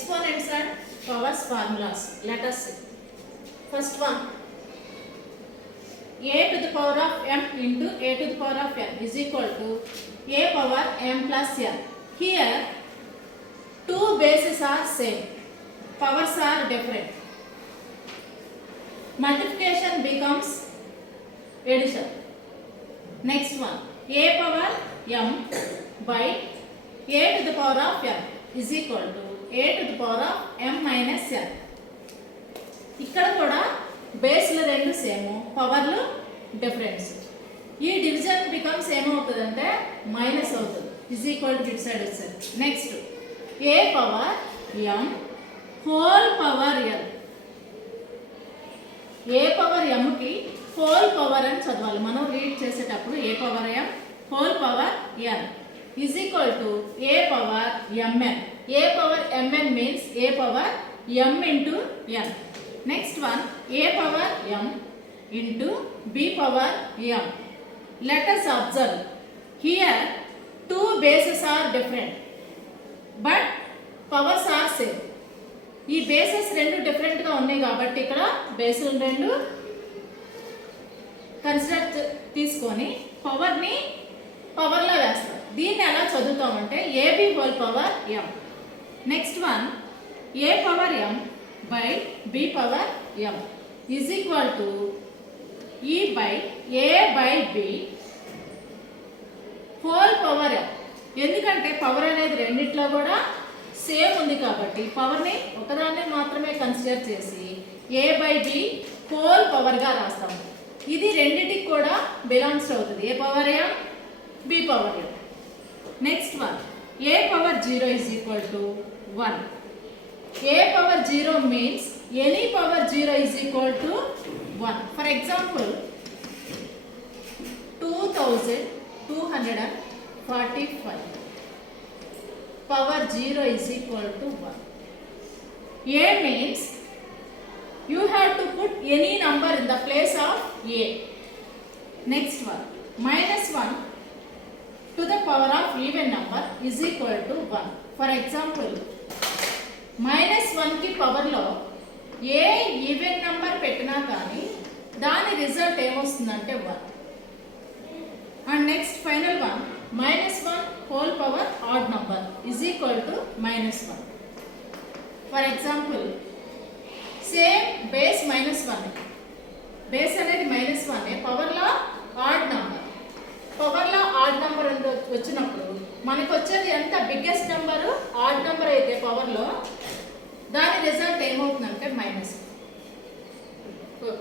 exponents and powers formulas. Let us see. First one, a to the power of m into a to the power of n is equal to a power m plus n. Here two bases are same, powers are different. Multiplication becomes addition. Next one, a power m by a to the power of n is equal to a to the power of m minus n. ఇక్కడ కూడా బేస్లు రెండు same, పవర్లు difference. ఈ division becomes ఏమవుతుందంటే minus అవుతుంది, is equal to ఇటు side వచ్చేది. Next a power m whole power n. A power ఎంకి హోల్ పవర్ అని చదవాలి మనం రీడ్ చేసేటప్పుడు. A power m whole power n is equal to a power mn. A power mn means a power m into n. Next one, a power m into b power m. Let us observe. Here two bases are different, but powers are same. ఈ bases రెండు different గా ఉన్నాయి కాబట్టి ఇక్కడ బేసులు రెండు కన్సిడర్ తీసుకొని పవర్ని పవర్లో వేస్తాం. దీన్ని ఎలా చదువుతామంటే ab whole power m. Next one, a power m by b power m is equal to e by a by b whole power m. ఎందుకంటే పవర్ అనేది రెండిట్లో కూడా సేమ్ ఉంది కాబట్టి పవర్ని ఒకదాన్ని మాత్రమే కన్సిడర్ చేసి a by b హోల్ పవర్గా రాస్తాము. ఇది రెండిటికి కూడా బిలాంగ్స్ అవుతుంది, a power m b power m. Next one, a power 0 is equal to 1. a power 0 means any power 0 is equal to 1. For example, 2245 power 0 is equal to 1. A means you have to put any number in the place of a. Next one, minus 1 to the power of even number is equal to 1. For example, minus 1కి పవర్లో ఏ even number పెట్టినా కానీ దాని result ఏమొస్తుందంటే 1. And next final one, minus 1 whole power odd number is equal to minus 1. For example, same base minus 1, base అనేది minus 1, పవర్లో odd number. పవర్లో odd number వచ్చినప్పుడు మనకు వచ్చేది ఎంత బిగ్గెస్ట్ నెంబరు ఆడ్ నెంబర్ అయితే పవర్లో దాని రిజల్ట్ ఏమవుతుందంటే మైనస్.